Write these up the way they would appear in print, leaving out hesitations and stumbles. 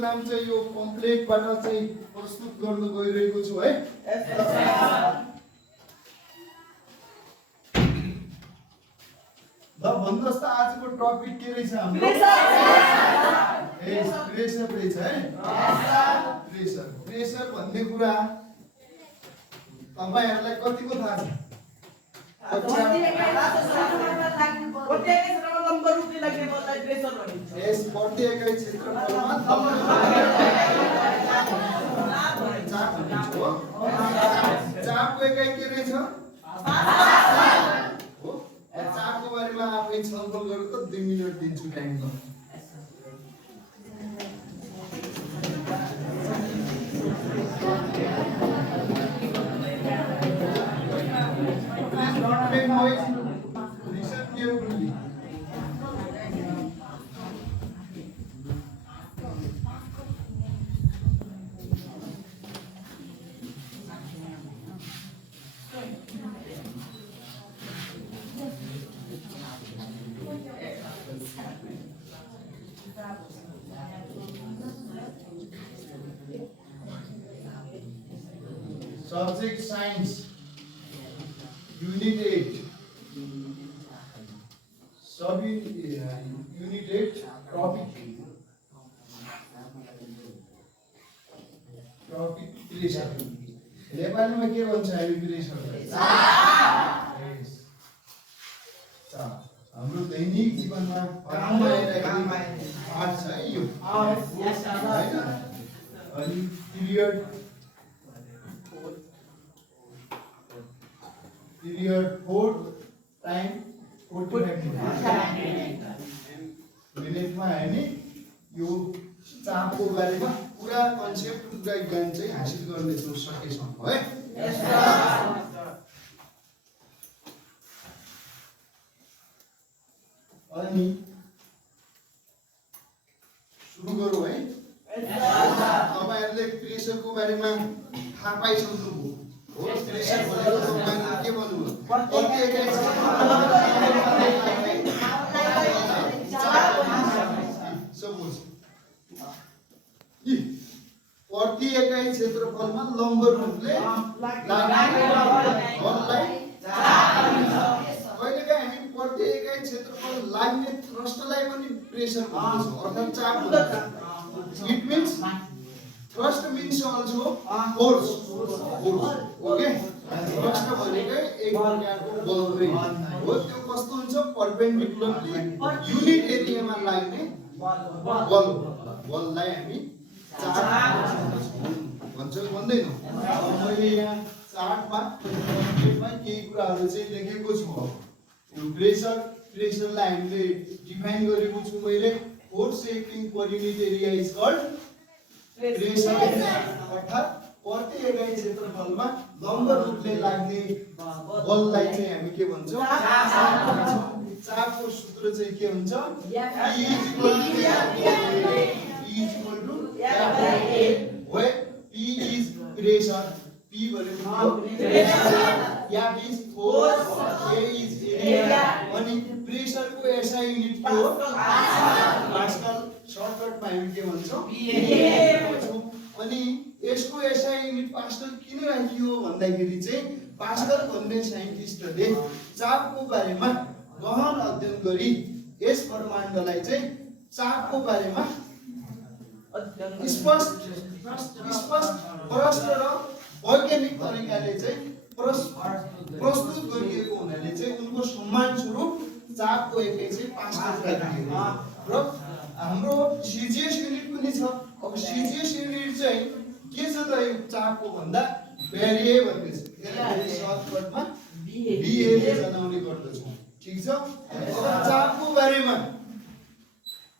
नाम चाहिँ यो पम्फलेटबाट चाहिँ प्रस्तुत गर्न गइरहेको छु है। ल भन्नुहोस् त आजको टपिक के रहेछ हाम्रो? प्रेसर रहेछ है। प्रेसर भन्ने कुरा तपाईहरुलाई कतिको थाहा छ? यस प्रति एकाइ क्षेत्रफलमा चापको एकाइ के रहेछ? हो चापको बारेमा आफै छलफल गरौँ त 2 मिनेट दिन्छु टाइम ल। Listen carefully. Subject Science, Unit 8. Unit 8 topic pressure. नेपालीमा के भन्छ हामी प्रेसरलाई? चाप। हाम्रो दैनिक जीवनमा काममा आइरहेको पाठ छ है यो। हैन? अनि पिरियड 4 टाइम 45 मिनेटमा हामी यो चापको बारेमा पुरा कन्सेप्ट पुरा ज्ञान चाहिँ हासिल गर्नेछौँ सकेसम्म है। अनि सुरु गरौँ है। तपाईहरुले प्रेसरको बारेमा थाहा पाइसक्नुभयो हो। प्रेसर भनेको तपाईहरुले के भन्नुभयो? प्रति एकाइ प्रति एकाइ क्षेत्रफलमा लम्ब रूपले कहिलेकाहीँ हामी प्रति एकाइ क्षेत्रफल लाग्ने थ्रस्टलाई पनि प्रेसर भन्छौँ अर्थात् चाप भन्छौँ। It means thrust means also force. Okay, thrust भनेकै एक प्रकारको बल नै हो। त्यो कस्तो हुन्छ? परपेन्डिकुलर युनिट एरियामा लाग्ने बललाई हामी चाप भन्छौँ भन्दैनौँ। मैले यहाँ चार्टमा केही कुराहरू चाहिँ लेखेको छु। यो प्रेसरलाई हामीले डिफाइन गरेको छु मैले। Force acting per unit area is called pressure. अर्थात् प्रति एकाइ क्षेत्रफलमा लम्ब रूपले लाग्ने बललाई चाहिँ हामी के भन्छौँ? चापको सूत्र चाहिँ के हुन्छ? Where P is pressure, P भनेको F is force, A is area, अनि प्रेसरको SI युनिट के हो? पास्कल। सर्टकटमा हामी के भन्छौँ? अनि यसको SI युनिट पास्कल किन राखियो भन्दाखेरि चाहिँ पास्कल भन्ने साइन्टिस्टले चापको बारेमा गहन अध्ययन गरी यस ब्रह्माण्डलाई चाहिँ चापको बारेमा स्पष्ट प्रश्न र वैज्ञानिक तरिकाले चाहिँ प्रस्तुत गरिएको हुनाले चाहिँ उनको सम्मान स्वरूप चापको एकाइ चाहिँ पास्कल राखिएको र हाम्रो सिजिएस युनिट पनि छ। अब सिजिएस युनिट चाहिँ के छ त? यो चापको भन्दा बेरिए भन्ने छ। यसलाई सर्टकटमा बिएले जनाउने गर्दछौँ। ठीक छ। अब चापको बारेमा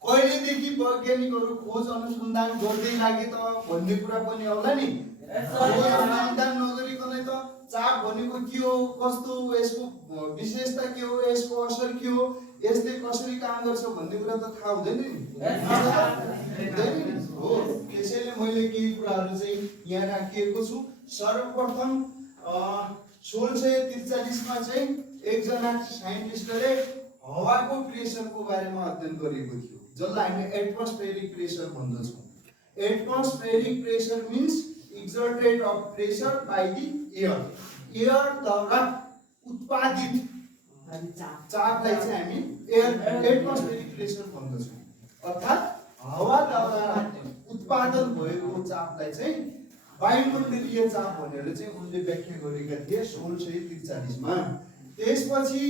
कहिलेदेखि वैज्ञानिकहरू खोज अनुसन्धान गर्दै लागे त भन्ने कुरा पनि आउला नि। खोज अनुसन्धान नगरिकनै त चाप भनेको के हो, कस्तो हो, यसको विशेषता के हो, यसको असर के हो, यसले कसरी काम गर्छ भन्ने कुरा त थाहा हुँदैन नि हो। त्यसैले मैले केही कुराहरू चाहिँ यहाँ राखिएको छु। सर्वप्रथम 1643 मा चाहिँ एकजना साइन्टिस्टले हावाको प्रेसरको बारेमा अध्ययन गरेको थियो, जसलाई हामी एटमोस्फेरिक प्रेसर भन्दछौँ। Atmospheric pressure means exerted of pressure by the air एयरद्वारा उत्पादित चापलाई चाहिँ हामी एटमोस्फेरिक प्रेसर भन्दछौँ अर्थात् हावाद्वारा उत्पादन भएको चापलाई चाहिँ वायुमण्डलीय चाप भनेर चाहिँ उनले व्याख्या गरेका थिए 1643 मा। त्यसपछि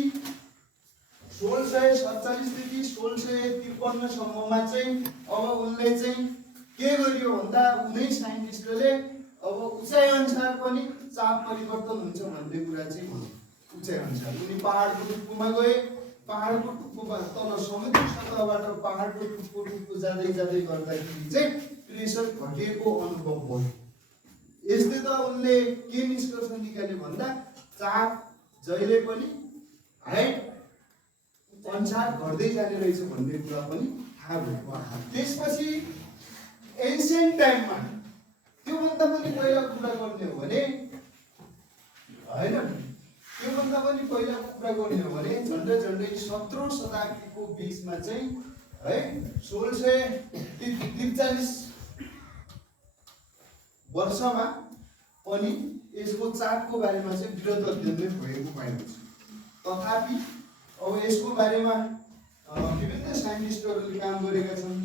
1647 देखि 1653 सम्ममा चाहिँ अब उनले चाहिँ के गर्यो भन्दा उनै साइन्टिस्टले अब उचाइ अनुसार पनि चाप परिवर्तन हुन्छ भन्ने कुरा चाहिँ भन्यो। उचाइ अनुसार उनी पहाडको टुप्पोमा गए, पहाडको टुप्पोमा तल समुद्र सतहबाट पहाडको टुप्पो जाँदै जाँदै गर्दाखेरि चाहिँ प्रेसर घटेको अनुभव भयो। यसले त उनले के निष्कर्ष निकाल्यो भन्दा चाप जहिले पनि हाइट अनुसार घट्दै जाने रहेछ भन्ने कुरा पनि थाहा भयो। त्यसपछि एन्सियन्ट टाइममा त्योभन्दा पनि पहिला कुरा गर्ने हो भने हैन त्योभन्दा पनि पहिलाको कुरा गर्ने हो भने झन्डै 17औं शताब्दीको बीचमा चाहिँ है 1643 वर्षमा पनि यसको चापको बारेमा चाहिँ विरोध अध्ययन भएको पाइन्छ। तथापि अब यसको बारेमा विभिन्न साइन्टिस्टहरूले काम गरेका छन्।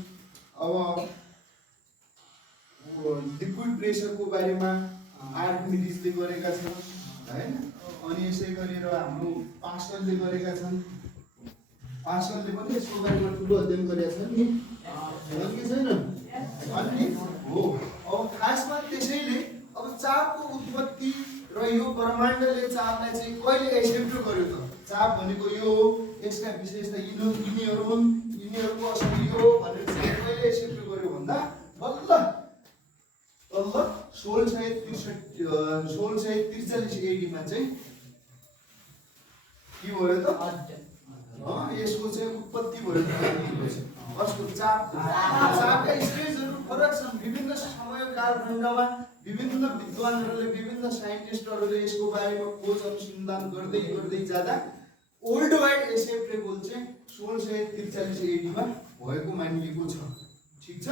अब लिक्विड प्रेसरको बारेमा आर्किमिडीजले गरेका छन् हैन, अनि यसै गरेर हाम्रो पास्कलले गरेका छन्। पास्कलले पनि यसको बारेमा ठुलो अध्ययन गरेका छन् नि, के छैन अनि हो। अब खासमा त्यसैले अब चापको उत्पत्ति र यो ब्रह्माण्डले चापलाई चाहिँ कहिले एक्सेप्ट गर्यो त? चाप भनेको यो हो, यसका विशेषता यिनीहरू हुन्, यिनीहरूको असर यो हो भनेर चाहिँ कहिले एक्सेप्ट गर्यो भन्दा बल्ल 1643 एडी मा चाहिँ के भयो त यसको चाहिँ उत्पत्ति भयो। कसको? चापका स्टेजहरू फरक छन्। विभिन्न समय कालखण्डमा विभिन्न विद्वानहरूले विभिन्न साइन्टिस्टहरूले यसको बारेमा खोज अनुसन्धान गर्दै गर्दै जाँदा वर्ल्ड वाइड एक्सेप्टेबल चाहिँ 1643 एडी मा भएको मानिएको छ। ठीक छ?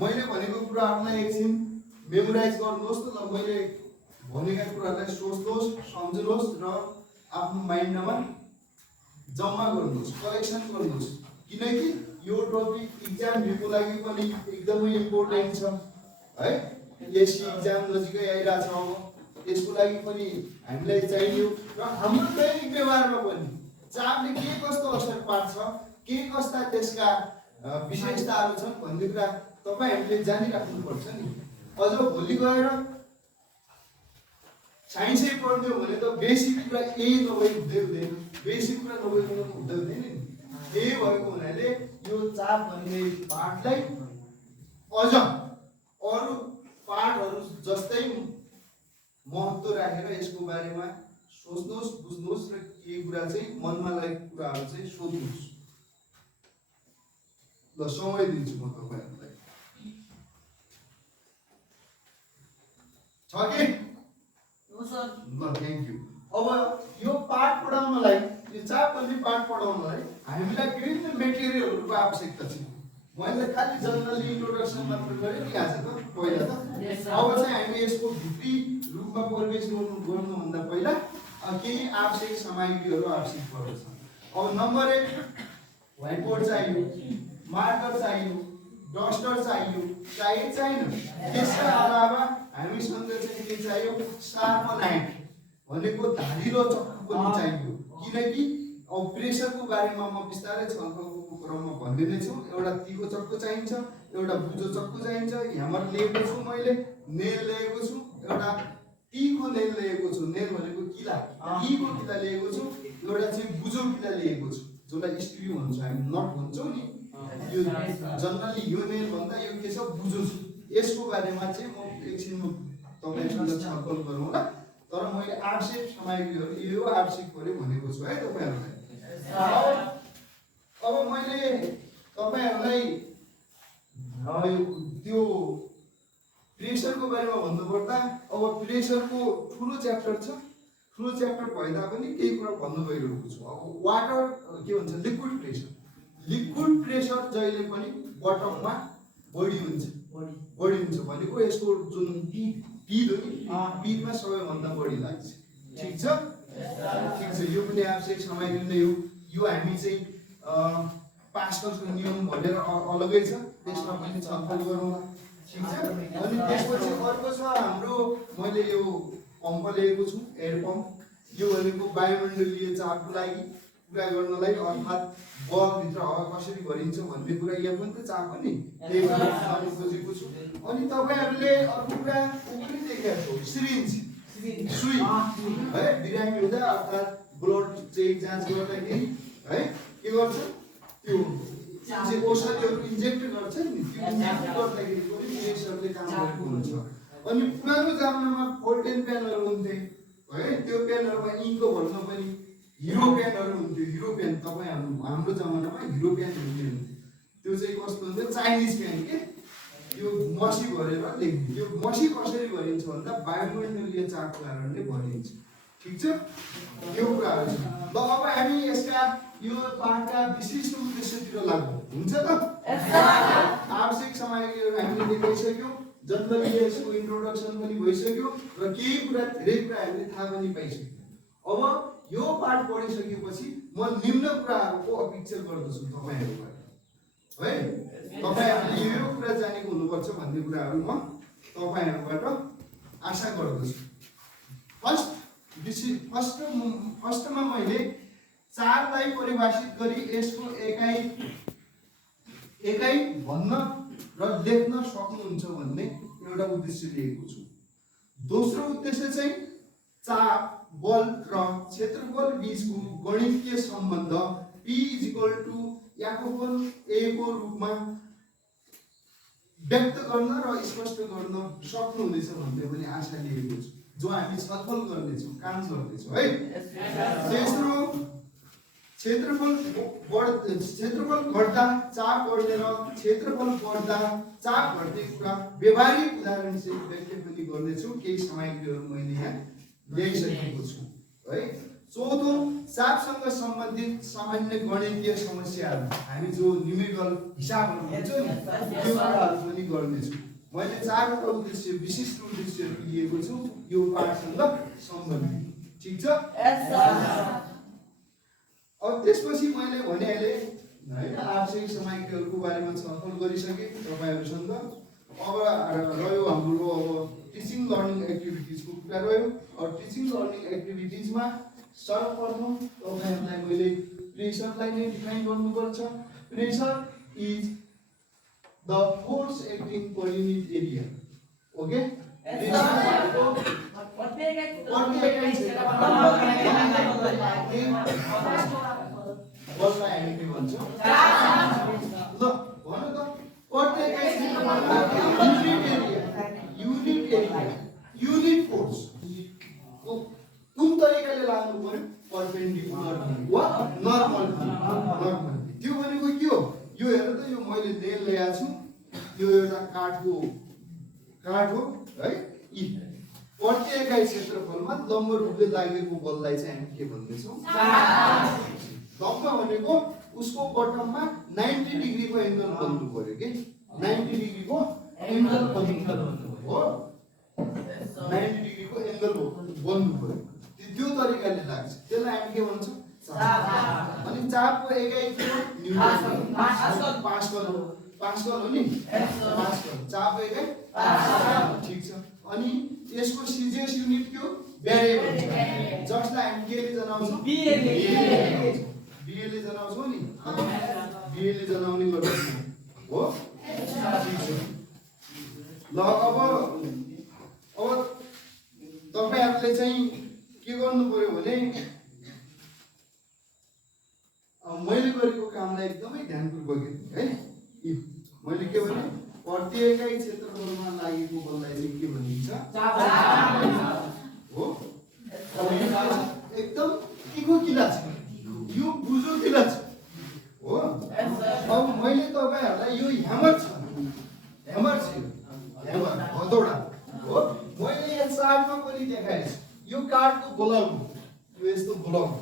मैले भनेको कुराहरूलाई एकछिन मेमोराइज गर्नुहोस् त। ल मैले भनेका कुराहरूलाई सोच्नुहोस्, सम्झनुहोस् र आफ्नो माइन्डमा जम्मा गर्नुहोस्, कलेक्सन गर्नुहोस्, किनकि यो टपिक इक्जामहरूको लागि पनि एकदमै इम्पोर्टेन्ट छ है। एससी इक्जाम नजिकै आइरहेछ, अब त्यसको लागि पनि हामीलाई चाहियो र हाम्रो दैनिक व्यवहारमा पनि चापले के कस्तो असर पार्छ, के कस्ता त्यसका विशेषताहरू छन् भन्ने कुरा तपाईहरुले जानिराख्नुपर्छ नि। अझ भोलि गएर साइन्सै पढ्दियो भने त बेसिक कुरा यही नभई हुँदैन, बेसिक कुरा नभइकन हुँदैन नि। त्यही भएको हुनाले यो चाप भन्ने पाठलाई अझ अरु पाठहरू जस्तै महत्त्व राखेर यसको बारेमा सोच्नुहोस्, बुझ्नुहोस् र के कुरा चाहिँ मनमा लागेको कुराहरू चाहिँ सोध्नुहोस्। ल समय दिन्छु म तपाईहरुलाई। छ कि? ल थ्यांक यू। अब यो पाठ पढाउनलाई, यो चाप भन्ने पाठ पढाउनलाई हामीलाई विभिन्न मेटेरियलहरुको आवश्यकता छ। मैले खाली जनरली इन्ट्रोडक्सन मात्र गरेँ नि आज त पहिला त। अब चाहिँ हामी यसको भित्री रूपमा प्रवेश गर्नुभन्दा पहिला केही आवश्यक सामग्रीहरू आवश्यक पर्दछ। अब नम्बर 1 व्हाइट बोर्ड चाहियो, मार्कर चाहियो, डस्टर चाहियो, चाहिएन। त्यसका अलावा हामीसँग चाहिँ के चाहियो? शार्पनाइट भनेको धारिलो चक्कु पनि चाहियो। किनकि अब प्रेसरको बारेमा म बिस्तारै छलफलको क्रममा भन्दै नै छु। एउटा तीको चक्कु चाहिन्छ, एउटा बुझो चक्कु चाहिन्छ, ह्यामर लिएको छु मैले, नेल लिएको छु, एउटा टीको नेल लिएको छु, नेल भनेको किला, टीको किला लिएको छु, एउटा चाहिँ बुझो किला लिएको छु, जसलाई स्क्रू भन्छ, हामी नट भन्छौँ नि। यो जनरली यो नेल भन्दा यो के छ? बुझो छु। यसको बारेमा चाहिँ म एकछिन तपाईहरुसँग छलफल गरौँ ल। तर मैले आवश्यक सामग्रीहरू यो आवश्यक परे भनेको छु है तपाईहरुलाई। अब मैले तपाईहरुलाई त्यो प्रेसरको बारेमा भन्नुपर्दा अब प्रेसरको ठुलो च्याप्टर छ। ठुलो च्याप्टर भएदा पनि केही कुरा भन्नु गइरहेको छु। अब वाटर के भन्छ? Liquid pressure. लिक्विड प्रेसर जहिले पनि बटममा बढी हुन्छ भनेको यसको जुन पिद हो नि पिदमा सबैभन्दा बढी लाग्छ ठीक छ यो पनि आवश्यक सामग्री नै हो यो हामी चाहिँ पास्कलको नियम भनेर अलगै छ त्यसमा पनि छलफल गरौँला ठीक छ अनि त्यसपछि अर्को छ हाम्रो मैले यो पम्प ल्याएको छु एयर पम्प यो भनेको वायुमण्डलीय चापको लागि कुरा गर्नलाई अर्थात् बलभित्र हावा कसरी भरिन्छ भन्ने कुरा यहाँ पनि त चाप हो नि त्यही भएर बुझाउन खोजेको छु अनि तपाईहरुले अर्को कुरा पनि देखेको छौ सिरिन्ज सुई है बिरामी हुँदा अर्थात् ब्लड चाहिँ जाँच गर्दाखेरि है के गर्छ त्यो चाहिँ औषधिहरु इन्जेक्ट गर्छ नि त्यो इन्जेक्ट गर्दाखेरि पनि प्रेसरले काम गरेको हुन्छ अनि पुरानो जमानामा फोल्टेन पेनहरु हुन्थे है त्यो पेनहरुमा इङ्को भर्न पनि हिरो पेनहरु हुन्थ्यो हिरो पेन तपाई हाम्रो जमानामा हिरो पेन हुन्थ्यो त्यो चाहिँ कस्तो हुन्छ चाइनिज पेन के यो मसी भरेर लेख्ने यो मसी कसरी भरिन्छ भन्दा वायुमण्डलीय चापको कारणले भरिन्छ ठीक छ यो कुराहरु छ ल अब हामी यसका यो पाठका विशिष्ट उद्देश्यतिर लाग्छौं हुन्छ त आवश्यक सामग्रीहरु हामीले देखाइसक्यौं जनरली यसको इन्ट्रोडक्सन पनि भइसक्यो र केही कुरा धेरै कुरा हामीले थाहा पनि पाइसक्यौं अब यो पाठ पढिसकेपछि म निम्न कुराहरुको अपेक्षा गर्दछु तपाईहरुबाट है तपाईहरुले यो कुरा जानेको हुनुपर्छ भन्ने कुराहरु म तपाईहरुबाट आशा गर्दछु फर्स्टमा मैले चारलाई परिभाषित गरी यसको एकाइ भन्न र लेख्न सक्नुहुन्छ भन्ने एउटा उद्देश्य लिएको छु दोस्रो उद्देश्य चाहिँ चाप बल र क्षेत्रफल बीचको गणितीय सम्बन्ध P याकोफल A को रूपमा व्यक्त गर्न र स्पष्ट गर्न सक्नुहुनेछ भन्ने पनि आशा लिएको छु जो हामी छलफल गर्ने छौं काम गर्ने छौं है तेस्रो क्षेत्रफल घट्दा चाप बढ्ने र क्षेत्रफल बढ्दा चाप घट्ने कुरा व्यवहारिक उदाहरण सहित व्यक्त पनि गर्नेछु केही सामग्रीहरु मैले यहाँ ल्याइसकेको छु है चौथो चापसँग सम्बन्धित सामान्य गणितीय समस्याहरु हामी जो न्यूमेरिकल हिसाबहरु हुन्छ नि त्यो कुराहरु पनि गर्नेछु मैले चारवटा उद्देश्य विशिष्ट उद्देश्यहरु लिएको छु यो पाठसँग सम्बन्धित ठीक छ अब त्यसपछि मैले भनेले है आवश्यक सामग्रीहरुको बारेमा छलफल गरिसके तपाईहरुसँग अब रह्यो हाम्रो अब टिचिङ लर्निङ एक्टिभिटिजको कुरा रह्यो और टिचिङ लर्निङ एक्टिभिटिजमा सर्वप्रथम तपाईहरुलाई मैले प्रेशरलाई नै डिफाइन गर्नुपर्छ pressure is the force acting per unit area okay बललाई हामी के भन्छौं ल भन त युनिट फोर्स कुन तरिकाले लाग्नु पर्यो परपेन्डिकुलर वा नर्मल त्यो भनेको के हो यो हेर त यो मैले नेल ल्याएको छु यो एउटा काठ हो है प्रति एकाइ क्षेत्रफलमा लम्ब रूपले लागेको बललाई चाहिँ हामी के भन्छौं लम्ब भनेको उसको बटममा 90 डिग्रीको एंगल बन्नु पर्यो के 90 डिग्रीको एंगल बन्नु हो 90 डिग्रीको एंगल बन्नु पर्यो त्यो तरिकाले लाग्छ त्यसलाई हामी के भन्छौं चाप अनि चापको एकाइ के हो न्यूटन पास्कल हो नि पास्कल चाप एकाइ ठीक छ अनि यसको सिजिएस युनिट के हो भेरिएबल जसलाई हामी के ले जनाउँछौं बीए ले जनाउँछौं नि बीए ले जनाउने गर्छौं हो ठीक छ ल अब तपाईहरुले चाहिँ के गर्नु पर्यो भने मैले गरेको कामलाई एकदमै ध्यानपूर्वक है मैले के भने प्रति एकाइ क्षेत्रफलमा लागेको बललाई चाहिँ के भनिन्छ चाप हो एकदम तिखो किला छ यो बुझो किला छ हो अब मैले तपाईहरुलाई यो ह्यामर छ हतौडा हो मैले यहाँ चार्टमा पनि देखाएको छु यो काठको ब्लक हो यो यस्तो ब्लक हो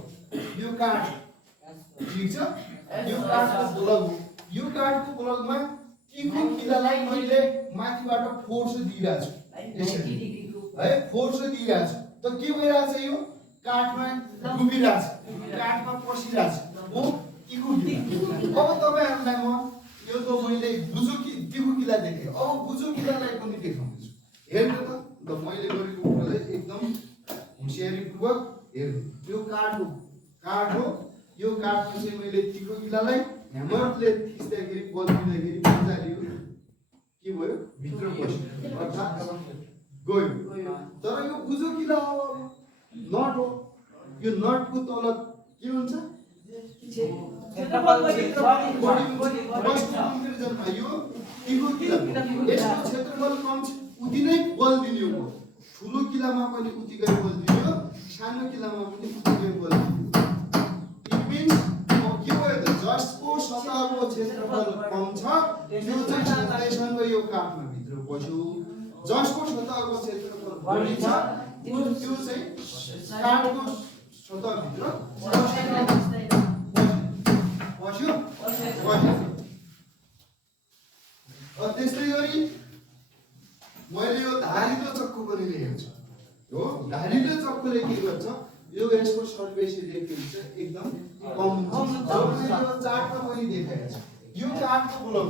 यो काठ ठीक छ यो काठको ब्लक हो यो काठको ब्लकमा टीको किलालाई मैले माथिबाट फोर्स दिइराछु यसरी है फोर्स दिइराछु त के भइराछ यो काठमा डुबिराछ काठमा पसिराछ हो टीको किला अब तपाईहरुलाई म यो त मैले टीको किला देखे अब बुजु किलालाई पनि देखाउँछु हेर्नु त ल मैले गरेको कुरालाई एकदम होशियारीपूर्वक हेर्नु यो काठ हो यो काठमा चाहिँ मैले टीको किलालाई ह्यामरले थिच्दाखेरि बल्दिँदाखेरि मजा लियो के भयो भित्र पस्यो अर्थात् गयो तर यो बुजु किला हो नट हो यो नटको तल के हुन्छ यो टीको किला यसको क्षेत्रफल कम छ उति नै बल दिने हो ठुलो किलामा पनि उतिकै बल दियो सानो किलामा पनि उतिकै बल दियो इट मिन्स के भयो त जसको सतहको क्षेत्रफल कम छ त्यो चाहिँ निर्देशनको यो काठमा भित्र पस्यो जसको सतहको क्षेत्रफल बढी छ त्यो चाहिँ काठको सतहभित्र पस्यो त्यस्तै गरी मैले यो धारिलो चक्कु पनि लेखेको छु हो धारिलो चक्कुले के गर्छ यो यसको सर्फेस एरिया के हुन्छ एकदम कम हुन्छ यो चार्टमा पनि देखाएको छ यो काठको ब्लक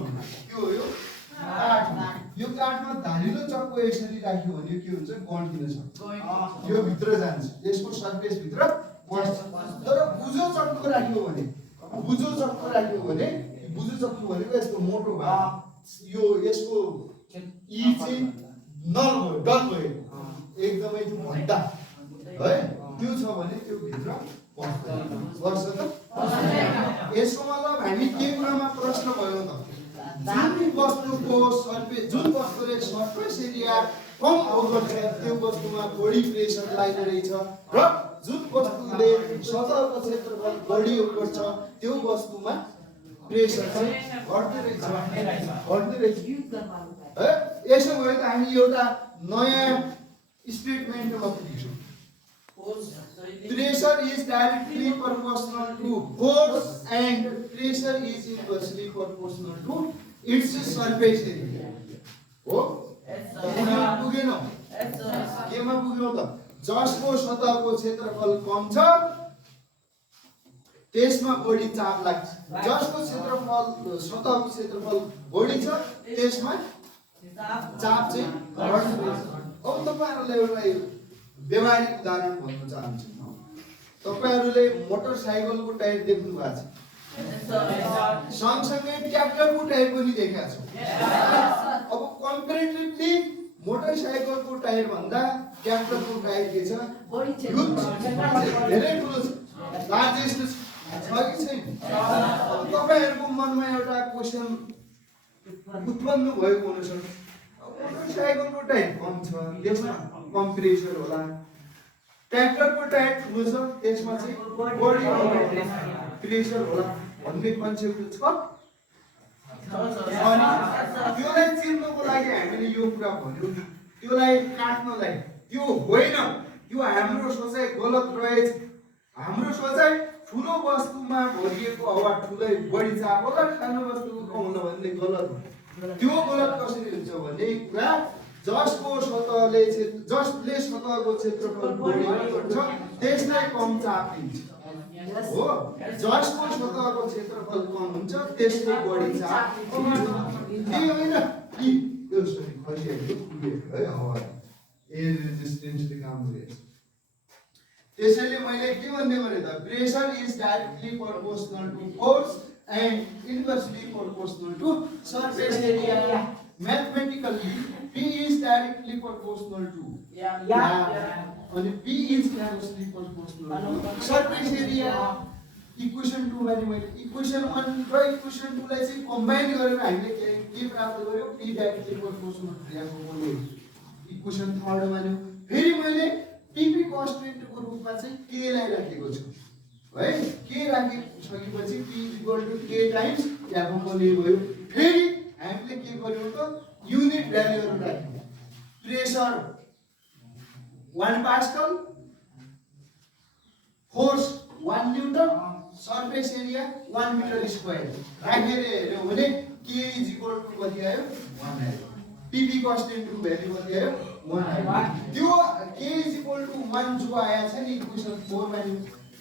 के हो यो काठ यो काठमा धारिलो चक्कु यसरी राख्यो भने के हुन्छ गड्किन सक्छ यो भित्र जान्छ यसको सर्फेस भित्र पस्छ तर बुजो चक्कु राख्यो भने बुजो चक्कु भनेको यस्तो मोटो भाग यो यसको ई चाहिँ नल भयो डल भयो एकदमै त्यो भट्टा है त्यो छ भने त्यो भित्र पर्छ त यसको मतलब हामी के कुरामा प्रश्न भयो त जुन वस्तुको सर्फेस जुन वस्तुले सर्फेस एरिया कम ओगट्छ त्यो वस्तुमा बढी प्रेसर लाग्ने रहेछ र जुन वस्तुले सतहको क्षेत्रफल बढी ओगट्छ त्यो वस्तुमा प्रेसर चाहिँ घट्दै रहेछ है यसो भयो त हामी एउटा नयाँ स्टेटमेन्टमा पुग्छौँ pressure is directly proportional to force and pressure is inversely proportional to its surface area हो पुगेन केमा पुग्यौ त जसको सतहको क्षेत्रफल कम छ त्यसमा बढी चाप लाग्छ जसको क्षेत्रफल सतहको क्षेत्रफल बढी छ त्यसमा चाप चाहिँ बढ्छ अब तपाईहरुले एउटा व्यवहारिक उदाहरण भन्न चाहन्छु तपाईहरुले मोटरसाइकलको टायर देख्नु भएको छ सँगसँगै ट्र्याक्टरको टायर पनि देखेका छौ अब कम्पेरेटिभली मोटरसाइकलको टायर भन्दा ट्र्याक्टरको टायर के छ धेरै ठुलो छ लार्जेस्ट छ कि छैन तपाईहरुको मनमा एउटा क्वेशन उत्पन्न भएको हुन सक्छ मोटरसाइकलको टायर कम छ त्यसमा कम प्रेसर होला ट्र्याक्टरको टायर ठुलो छ त्यसमा चाहिँ बढी प्रेसर होला भन्ने कन्सेप्ट छ अनि त्योलाई चिन्नको लागि हामीले यो कुरा भन्यौ त्योलाई काट्नलाई त्यो होइन त्यो हाम्रो सोचाइ गलत रहेछ हाम्रो सोचाइ ठुलो वस्तुमा भरिएको हावा ठुलै बढी चाप होला सानो वस्तुको कम होला भन्ने गलत हो त्यो गलत कसरी हुन्छ भने कुरा जसको जसले सतहको क्षेत्रफल बढी गर्छ त्यसलाई कम चाप दिन्छ हो जसको सतहको क्षेत्रफल कम हुन्छ त्यसले बढी चाप के होइन कि यो सरी खरिएको खुलेको है हावा एयर रेजिस्टेन्सले काम गरेछ त्यसैले मैले के भन्ने भने त pressure is directly proportional to force and inversely proportional to surface area. Mathematically, P is directly proportional to and P is inversely proportional to surface area. Equation 2 भने equation 1 र equation 2 लाई चाहिँ कम्बाइन गरेर हामीले के प्राप्त गर्यौ P directly proportional to क्रियाको equation 3 मान्यौ फेरि मैले PP constant को रूपमा चाहिँ k लाई राखेको छु है के राखिसकेपछि p k टाइम्स याको पनि भयो फेरि हामीले के गर्यौ त युनिट भ्यालुहरु राख्यौ pressure 1 pascal force 1 newton surface area 1 metre square राखेर हेर्यौ भने k = कति आयो 1 आयो। पीबी कन्स्टेन्टको भ्यालु कति आयो 1 आयो। त्यो k = 1 जो आया छ नि इक्वेसन 4 मा नि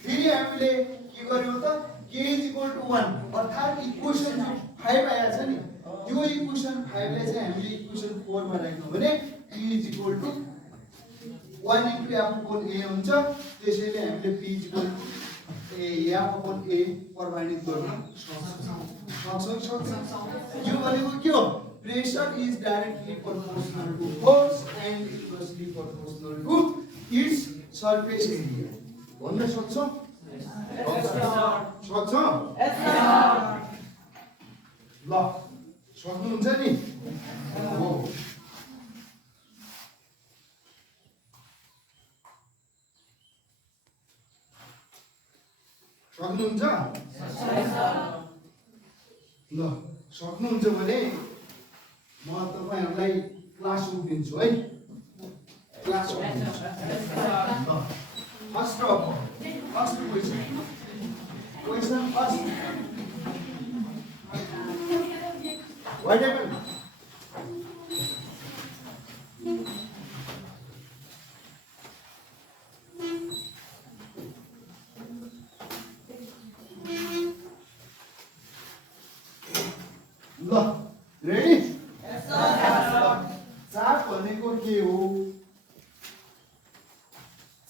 फेरि हामीले के गर्यौ त k = 1 अर्थात इक्वेसन 5 आया छ नि त्यो इक्वेसन 5 ले चाहिँ हामीले इक्वेसन 4 मा राख्यौ भने p = 1 * f/a हुन्छ। त्यसैले हामीले p = f/a प्रमाणित गर्न सक्छौं। यो भनेको के हो pressure is directly proportional to force and inversely proportional to its surface area भन्न सक्छौं। सक्छौं ल सक्नुहुन्छ नि हो। सक्नुहुन्छ ल सक्नुहुन्छ भने म तपाईहरुलाई क्लास बुक दिन्छु है। क्लास बुक दिन्छु। First question first what happened ल रेडी यस सर। चाप भनेको के हो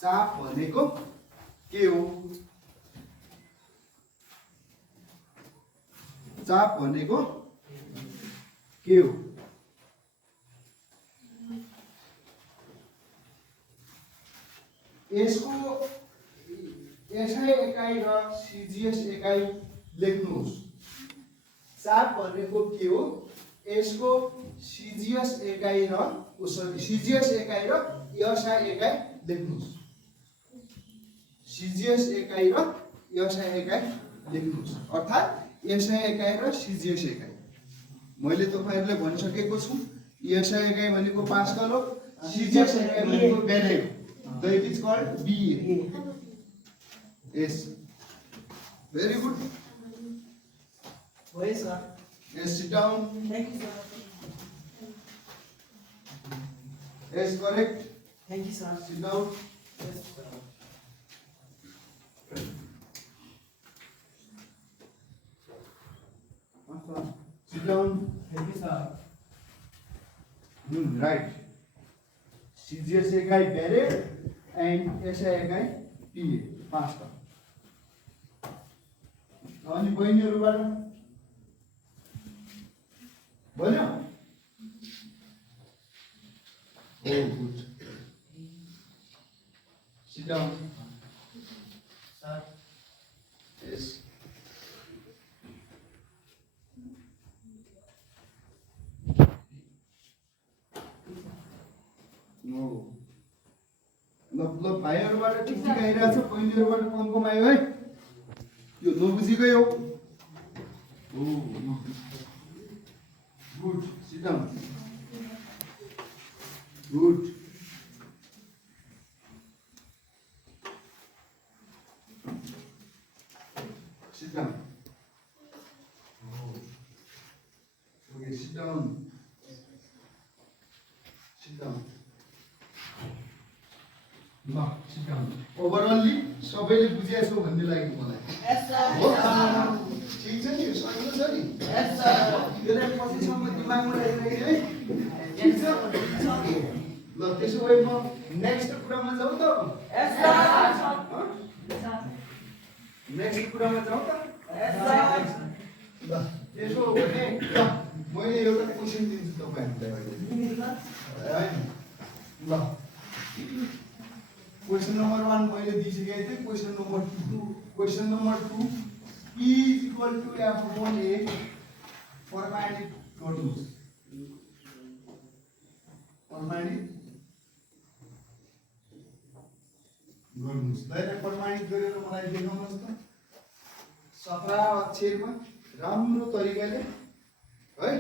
चाप भनेको के हो चाप भनेको के हो यसको एसआई एकाइ र सीजीएस एकाइ लेख्नुहोस्। चाप भनेको के हो यसको सीजीएस एकाइ र सीजीएस एकाइ र एसआई एकाइ लेख्नुहोस्। सीजीएस एकाइ र एसआई एकाइ लेख्नुहोस् अर्थात एसआई एकाइ र सीजीएस एकाइ। मैले तपाईहरुलाई भनिसकेको छु एसआई एकाइ भनेको पास्कल हो सीजीएस एकाइ भनेको बेरेल हो। That is called B S. Very good Yes, sir. Yes, sit down. Thank you, sir. Yes, correct. Thank you, sir. Sit down. Yes, sir. Sit down. Thank you, sir. Right. CGS एकाइ बेरेल and SI एकाइ PA pascal. अनि बहिनीहरुबाट भन्यो Oh, good. Sit down. Sir. Yes. No. ल भाइहरुबाट ठिक ठिक आइरहेछ बहिनीहरुबाट कम कम आयो है। यो नबुझिकै हो। Good. Sit down. Good. Sit down. Okay, sit down. Sit down. ल sit down. ओभरअली सबैले बुझिया छौ भन्ने लाग्यो मलाई। Yes, sir. हो ठीक छ नि यो सजिलो छ नि। Yes, sir. यसलाई पछिसम्म दिमागमा राखिराख्नु है। ठीक छ? ल त्यसो भए म नेक्स्ट कुरामा जाऊ त। Yes, sir. नेक्स्ट कुरामा जाऊ त। Yes, sir. ल त्यसो हो भने ल मैले एउटा क्वेशन दिन्छु तपाईहरुलाई अहिले। ल क्वेशन नम्बर 1 मैले दिइसकेको थिएँ। Question number 2 question number 2 P = F/A प्रमाणित गर्नुहोस्। प्रमाणित गर्नुहोस्। दाइले प्रमाणित गरेर मलाई देखाउनुहोस् त सफा अक्षरमा राम्रो तरिकाले है।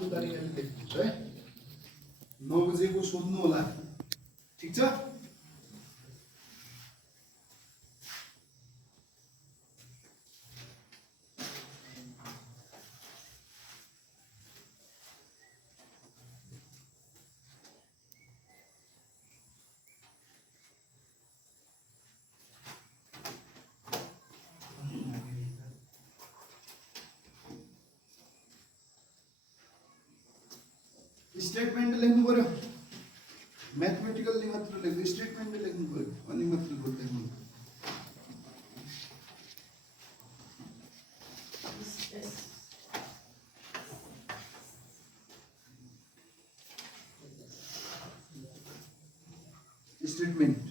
आफ्नो तरिकाले लेख्नुहुन्छ है नबुझेको सोध्नु होला ठीक छ स्टेटमेन्ट लेख्नु पर्यो म्याथमेटिकली मात्र लेख्नु स्टेटमेन्ट लेख्नु पर्यो अनि मात्र लेख्नु statement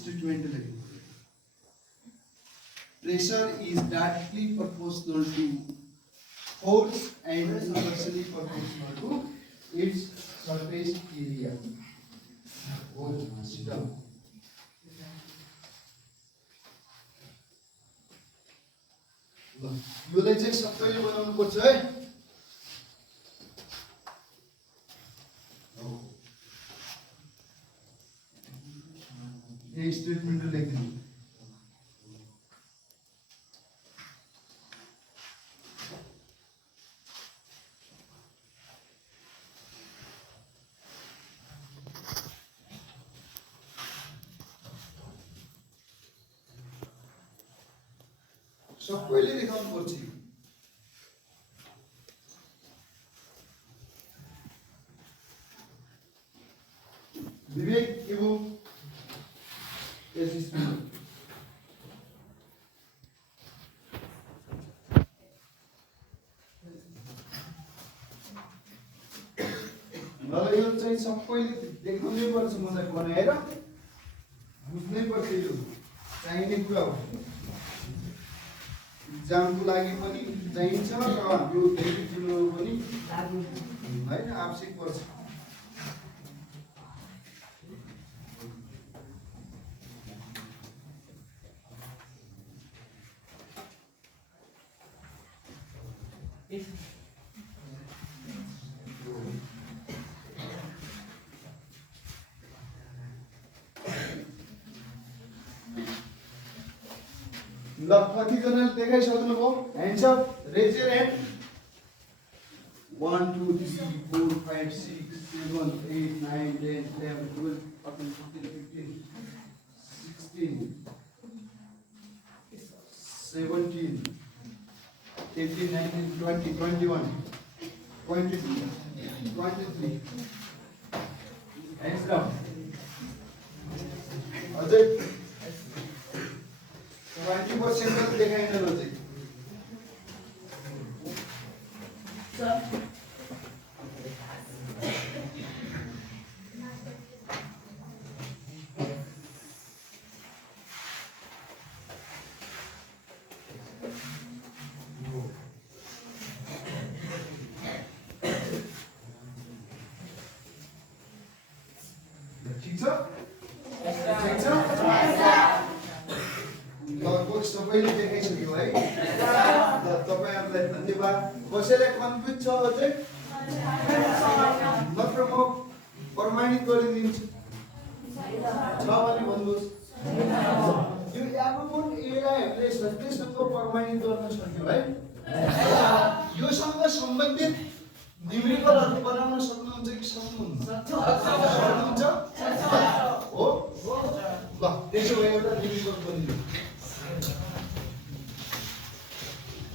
statement pressure is directly proportional to force and inversely proportional to its surface area. Oh, sit down. यो चाहिँ सबैले बनाउनु पर्छ है ये स्टेटमेंट लेख्नु सबैले लेखाउनु पर्छ विवेक एवं यो चाहिँ सबैले देख्नै पर्छ मलाई बनाएर बुझ्नै पर्छ यो चाहिने कुरा हो इक्जामको लागि पनि चाहिन्छ र यो धेरै ठुलो पनि हैन आवश्यक पर्छ ल कतिजनाले देखाइसक्नुभयो hands up raise your hand 1 2 3 4 5 6 7 8 9 10 11 12 13 14 15 16 17 18 19 20 21 22 23 hands down अझै 20% देखाइन ल चाहिँ ठीक छ ठीक छ लगभग सबैले देखाइसक्यो है ल तपाईहरुलाई धन्यवाद कसैलाई कन्फ्युज छ अझै नत्र म प्रमाणित गरिदिन्छु छ भने भन्नुहोस् यो एबोन एलाई हामीले सत्यसँग प्रमाणित गर्न सक्यो है योसँग सम्बन्धित न्यूमेरिकलहरु बनाउन सक्नुहुन्छ कि सक्नुहुन्छ हो ल त्यसो भए एउटा न्यूमेरिकल बनिदिनु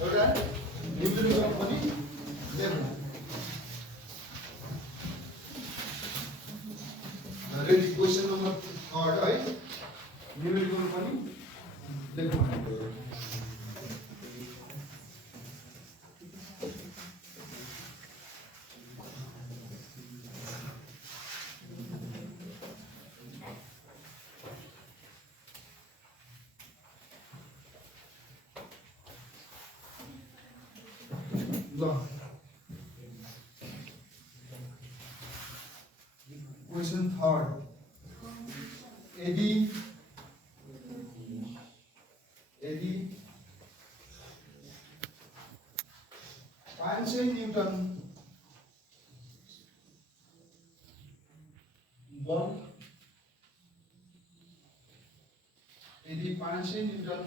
एउटा न्यूमेरिकल पनि लेख्नु रेडी क्वेशन नम्बर 3 है न्यूमेरिकल पनि लेख्नु ल थर्ड यदि 500 न्यूटन बल यदि 500 न्यूटन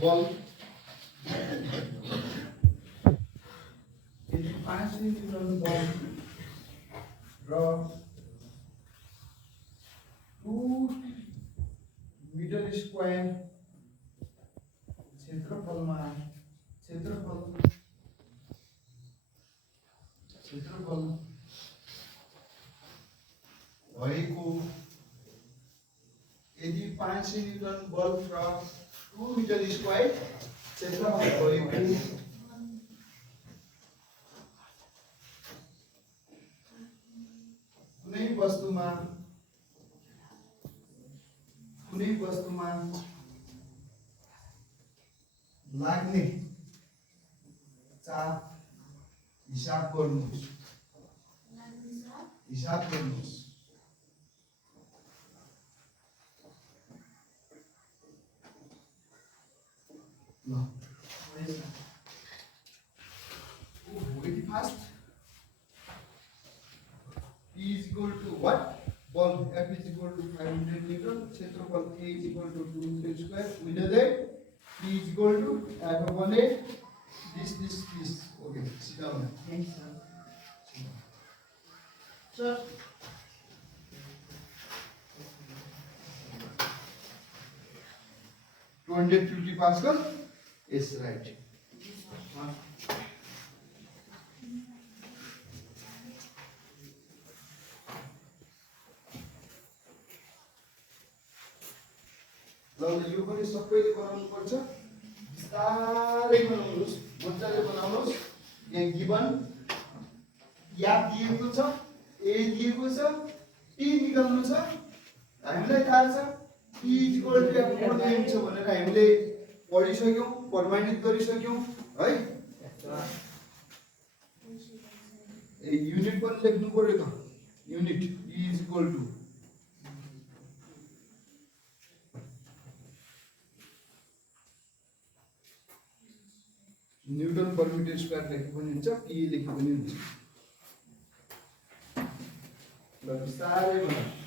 बल यदि 500 न्यूटन बल र 2 मीटर स्क्वायर क्षेत्रफल भएको यदि 500 न्यूटन बल र 2 मीटर स्क्वायर क्षेत्रफल भएको कुनै वस्तुमा लाग्ने चाप हिसाब गर्नुहोस् ल very fast. P is equal to what? Ball F is equal to 500 Newton. क्षेत्रफल A is equal to 2 meter square. We know that P is equal to F upon A. This. Okay, sit down. Thanks, sir. Sir. 250 Pascal. Yes, right. ल यो पनि सबैले बनाउनु पर्छ बिस्तारै बनाउनुस् मजाले बनाउनुस् यहाँ गिवन याद दिएको छ ए दिएको छ टी निकाल्नु छ हामीलाई थाहा छ p equal to f mod m छ भनेर हामीले पढिसक्यौं प्रमाणित गरिसक्यौं है ए युनिट पनि लेख्नु पर्यो त unit p is equal to newton per metre square लेखे पनि हुन्छ p लेखे पनि हुन्छ ल बिस्तारै बनाऊ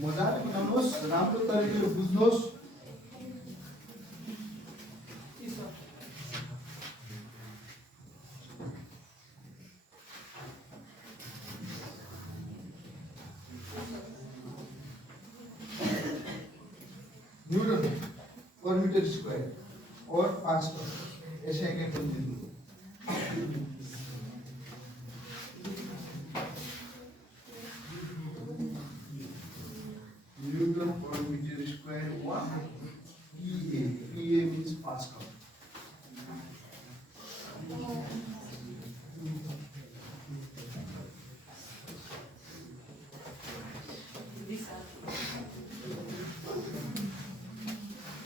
मजाले बनाउनुहोस् राम्रो तरिकाले बुझ्नुहोस् न्यूटन पर मीटर स्क्वायर और पास्कल ऐसे एक एक बिंदु Newton per meter square 1 PA. PA means Pascal.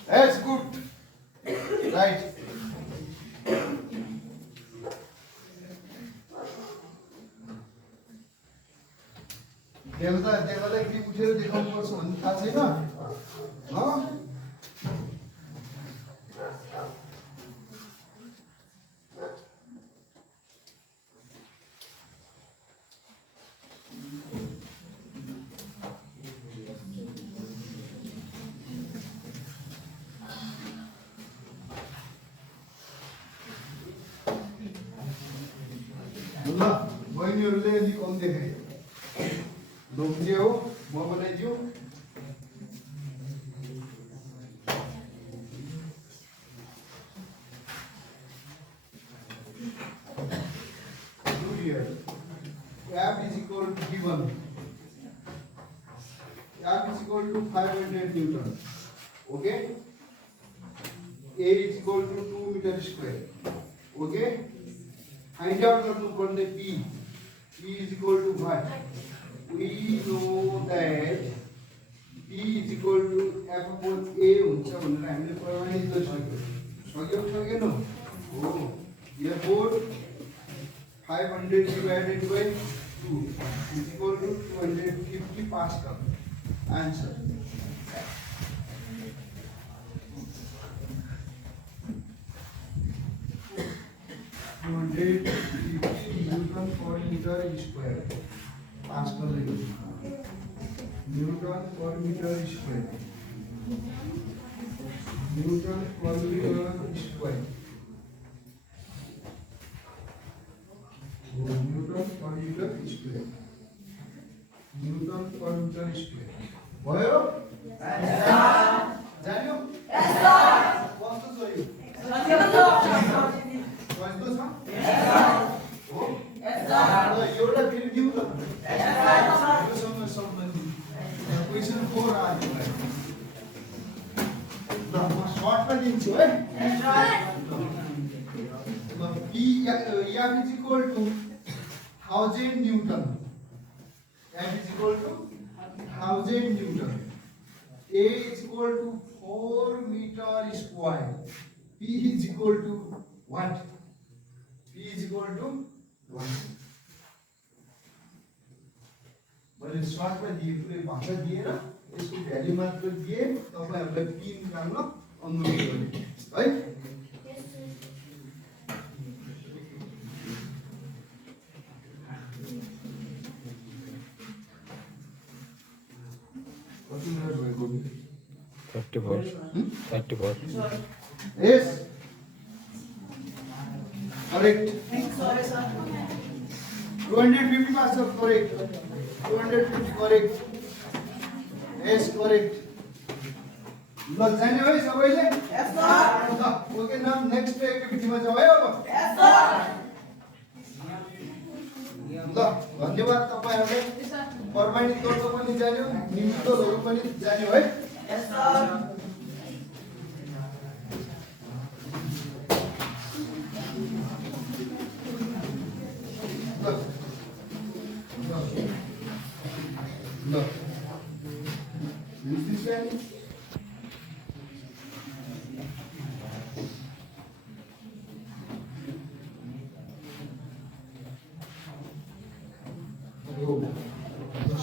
That's good. Right. देवता कि उठेर देखाउनु पर्छ भन्ने थाहा छैन ल बहिनीहरूले अलि कम देखाए लोम्जे हो म बनाइदियो F is equal to given. F is equal to 500 Newton. Okay. A is equal to 2 meter square. Okay. Find out the P. P is equal to what? We know that P is equal to F upon A. हुन्छ भनेर हामीले प्रमाणित गरिसक्यौं सकेन हो therefore 500 divided by 2 is equal to 250 Pascal. Answer. Newton per meter square. Pascal. Newton per meter square. Newton per meter square. Newton per meter square. Newton per meter square. भयो? जान्यो? कस्तो छ यो? कस्तो छ? हो? ल एउटा फेरि दिउँ त। योसँग सम्बन्धित क्वेशन 4 आयो। ल म सर्टमा दिन्छु है। P F is equal to 1000 Newton. F is equal to 1000 Newton. A is equal to 4 meter square. P is equal to what? P is equal to 1. मैले सर्टमा दिए पुरै भाषा दिएर यसको भ्यालु मात्र दिए तपाईहरुलाई P निकाल्न अनुरोध गरे है। Yes. Correct. 250 Pascal correct. 250 correct. Yes correct. ल जान्यो है सबैले? Yes sir. Okay now next एक्टिभिटीमा जाऊ है अब। Yes sir. ल धन्यवाद तपाईहरुले प्रमाणित गर्न पनि जान्यो निमित्तहरु पनि जान्यो है। Yes sir.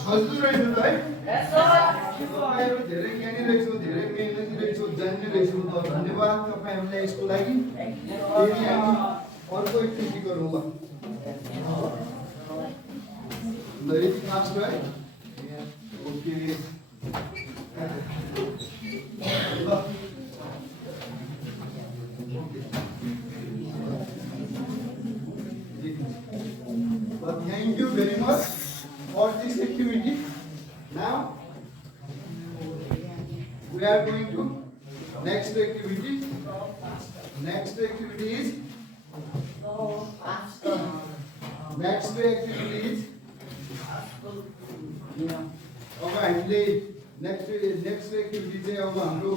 सजिलो रहेछ त है? यस सर। तपाईहरु धेरै ज्ञानी रहेछौ, धेरै मेहनती रहेछौ, जान्ने रहेछौ त धन्यवाद तपाईहरुलाई यसको लागि। फेरि हामी अर्को एक्टिभिटी गरौँ ल। ल यति फास्ट भयो? ओके। ल thank you very much for this activity. Now we are going to next activity. Next activity is अब हामीले नेक्स्ट एक्टिभिटी चाहिँ अब हाम्रो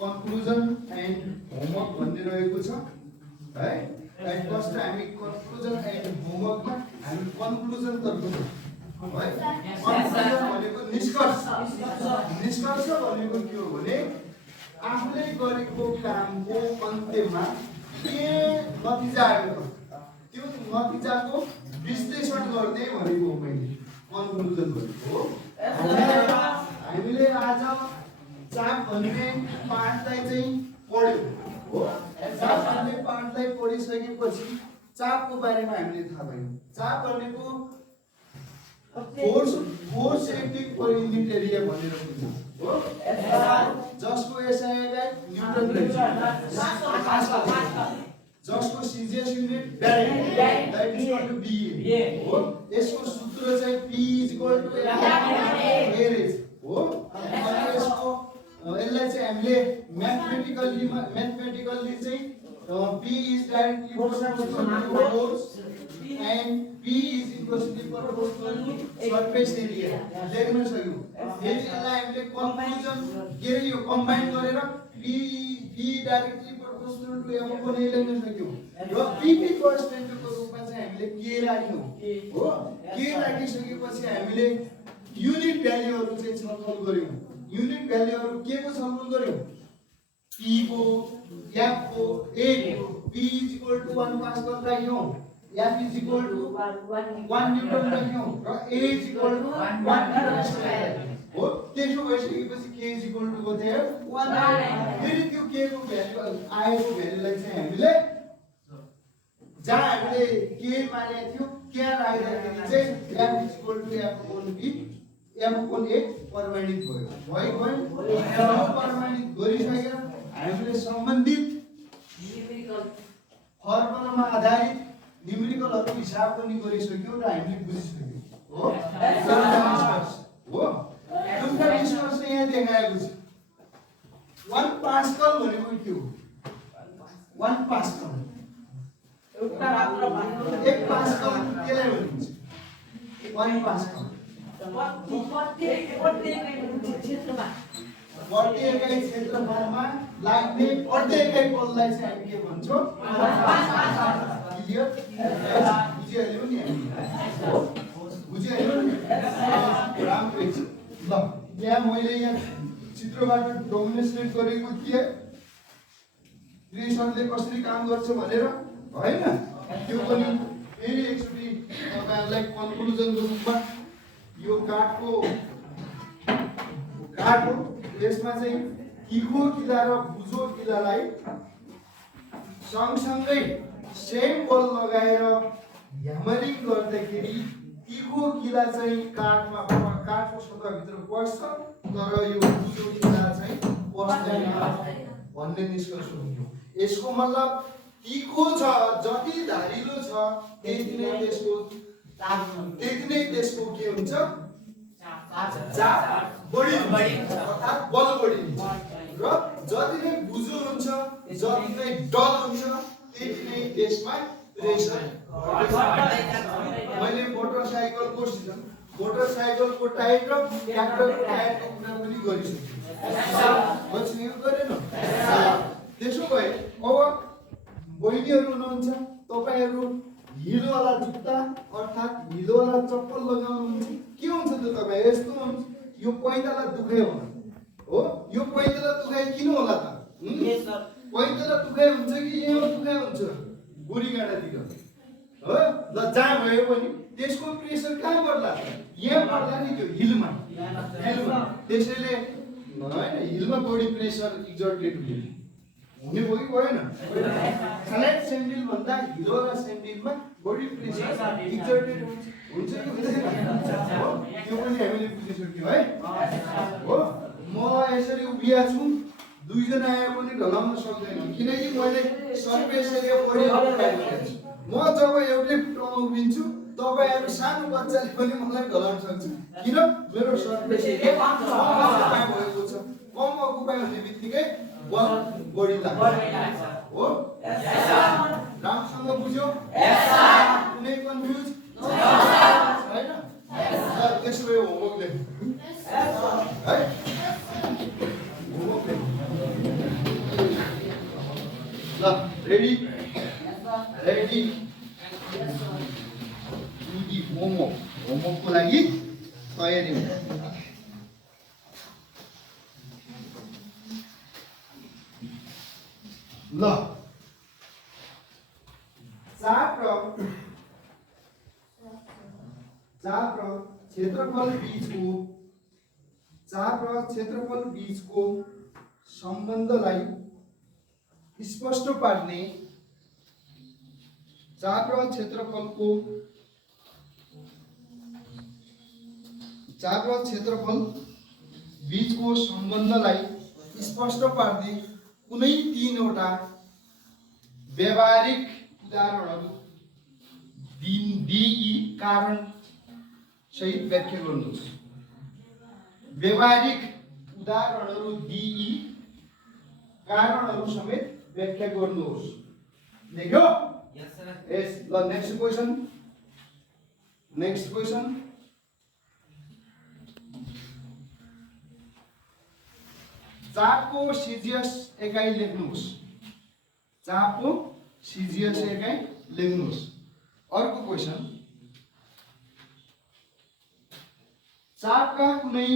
कन्क्लुजन एन्ड होमवर्क भन्ने रहेको छ है। एट फर्स्ट हामी कन्क्लुजन एन्ड होमवर्कमा हामी कन्क्लुजन तर्फ है। कन्क्लुजन भनेको निष्कर्ष। निष्कर्ष भनेको के हो भने आफूले गरेको कामको अन्त्यमा के नतिजा आयो त्यो नतिजाको विश्लेषण गर्ने भनेको हो मैले कन्क्लुजन भनेको हो। हामीले आज चाप भन्ने पाठलाई चाहिँ पढ्यौं हो। चाप भन्ने पाठलाई पढिसकेपछि चापको बारेमा हामीले थाहा पायौं। चाप भनेको force acting per unit area भनेर बुझ्छौं हो। जसको एसआई न्यूटन रहेछ, जसको CGS unit direct that is equal to BA हो यसको सूत्र चाहिँ p इज इक्वल टु एरेज हो अनि यसको यसलाई चाहिँ हामीले म्याथमेटिकली चाहिँ p is directly proportional to force and p is inversely proportional to surface area लेख्न सक्यौ यदि यसलाई हामीले कन्क्लुजन के रे यो कम्बाइन गरेर p directly proportional to f पनि लेख्न सक्यौ र p कन्स्टेन्ट को रूपमा चाहिँ हामीले के राख्यौ हो के राखिसकेपछि हामीले युनिट भ्यालुहरु चाहिँ छलफल गर्यौ युनिट भ्यालुहरु के को छलफल गर्यौ p को f को a को p is equal to 1 pascal राख्यौ f is equal to 1 newton राख्यौ र a is equal to 1 newton square हो त्यसो भइसकेपछि k is equal to कति हो 1 फेरि त्यो k को भ्यालु आएको भ्यालुलाई चाहिँ हामीले जहाँ हामीले k माने थियो k राख्दाखेरि चाहिँ f is equal to f upon b f upon a प्रमाणित भयो भयो प्रमाणित गरिसकेर हामीले सम्बन्धित फर्मुलामा आधारित न्यूमेरिकलहरु हिसाब पनि गरिसक्यौ र हामीले बुझिसक्यौ हो हो एउटा निष्कर्ष यहाँ देखाएको छ 1 पास्कल भनेको के हो 1 पास्कल एउटा मात्र भन्नु 1 पास्कल केलाई भनिन्छ 1 पास्कल प्रत्येक क्षेत्रफलमा लाग्ने प्रत्येक बललाई चाहिँ हामी के भन्छौं क्लियर बुझिहाल्यौ नि हामी बुझिहाल्यौ नि राम्रो छ ल यहाँ मैले यहाँ चित्रबाट डेमोन्स्ट्रेट गरेको थिए प्रेसरले कसरी काम गर्छ भनेर हैन त्यो पनि फेरि एकचोटी तपाईहरुलाई कन्क्लुजनको रूपमा यो काठको यसमा चाहिँ तिखो किला र बुझो किलालाई सँगसँगै सेम बल लगाएर ह्यामरिङ गर्दाखेरि तिखो किला चाहिँ काठको सतहभित्र पस्छ तर यो बुझो किला चाहिँ पस्दैन भन्ने निष्कर्ष हुन्थ्यो यसको मतलब तिखो छ जति धारिलो छ त्यति नै त्यसको के हुन्छ चाप बढी अर्थात बल बढी र जति नै बुझो हुन्छ जति नै डल हुन्छ त्यति नै त्यसमा प्रेसर मैले मोटरसाइकलको टायर र ट्र्याक्टरको टायरको कुरा पनि गरिसकेँ पछि यो गरेन त्यसो भए अब बहिनीहरु हुनुहुन्छ तपाईहरु हिलवाला जुत्ता अर्थात हिलवाला चप्पल लगाउनुहुन्छ के हुन्छ त तपाई यस्तो हुन्छ यो पैताला दुखाइ हो यो पैताला दुखाइ किन होला त पैताला दुखाइ हुन्छ कि यहाँ दुखाइ हुन्छ बुढी गाडातिर हो ल जहाँ भयो पनि त्यसको प्रेसर कहाँ पर्ला यहाँ पर्ला नि त्यो हिलमा त्यसैले हैन हिलमा बडी प्रेसर एक्जर्टेड हुने भयो कि भएन फ्ल्याट स्यान्डल भन्दा हिलो र स्यान्डलमा बडी प्रेसर एक्जर्टेड हुन्छ कि हुँदैन हो त्यो पनि हामीले बुझिसक्यौ है हो म यसरी उभिया छु दुई जना आए पनि ढलाउन सक्दैन किनकि मैले सरफेस एरिया बढी अप्लाई छु म जब एउटै खुट्टामा उभिन्छु तपाईहरु सानो बच्चाले पनि मलाई ढलाउन सक्छ किन मेरो सरफेस एरिया कम भएको छ कम अकुपाई हुने बित्तिकै बल बढी लाग्छ हो राम्रोसँग बुझ्यो कुनै कन्फ्युज हैन त्यसो भए होमवर्क लेख्नु है होमवर्क ल रेडी रेडी डी होमवर्कको लागि तयारी ल चाप र क्षेत्रफल बीचको सम्बन्धलाई स्पष्ट पार्ने चाप र क्षेत्रफल बीचको सम्बन्धलाई स्पष्ट पार्ने कुनै तीनवटा व्यावहारिक उदाहरणहरू दिई कारण सहित व्याख्या गर्नुहोस्। व्यवहारिक उदाहरणहरू दिई कारणहरू समेत व्याख्या गर्नुहोस्। लेख्यो? Yes, sir. यस। ल नेक्स्ट क्वेशन। चापको सिजियस एकाइ लेख्नुहोस्। चापको सिजियस एकाइ लेख्नुहोस्। अर्को क्वेशन, चापका कुनै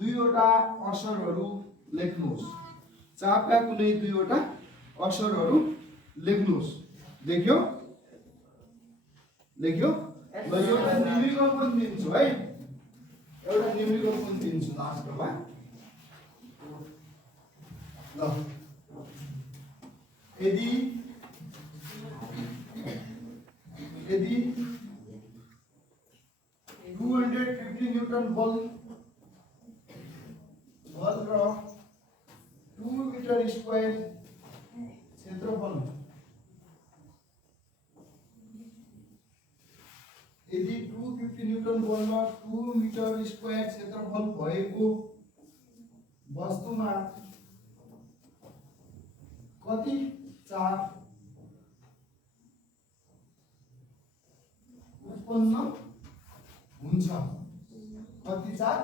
दुईवटा असरहरू लेख्नुहोस्। चापका कुनै दुईवटा असरहरू लेख्नुहोस्। लेख्यो? ल एउटा न्युमेरिकल पनि दिन्छु है, एउटा न्युमेरिकल पनि दिन्छु लास्टमा। ल यदि 250 न्यूटन बल र 2 मिटर स्क्वायर क्षेत्रफल, यदि 250 न्यूटन बल र 2 मिटर स्क्वायर क्षेत्रफल भएको वस्तुमा कति चाप उत्पन्न हुन्छ? कति चाप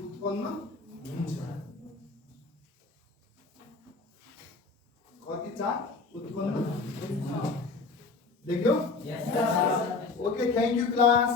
उत्पन्न हुन्छ? कति चाप उत्पन्न हुन्छ? लेख्यो? Yes, sir. Okay, thank you class.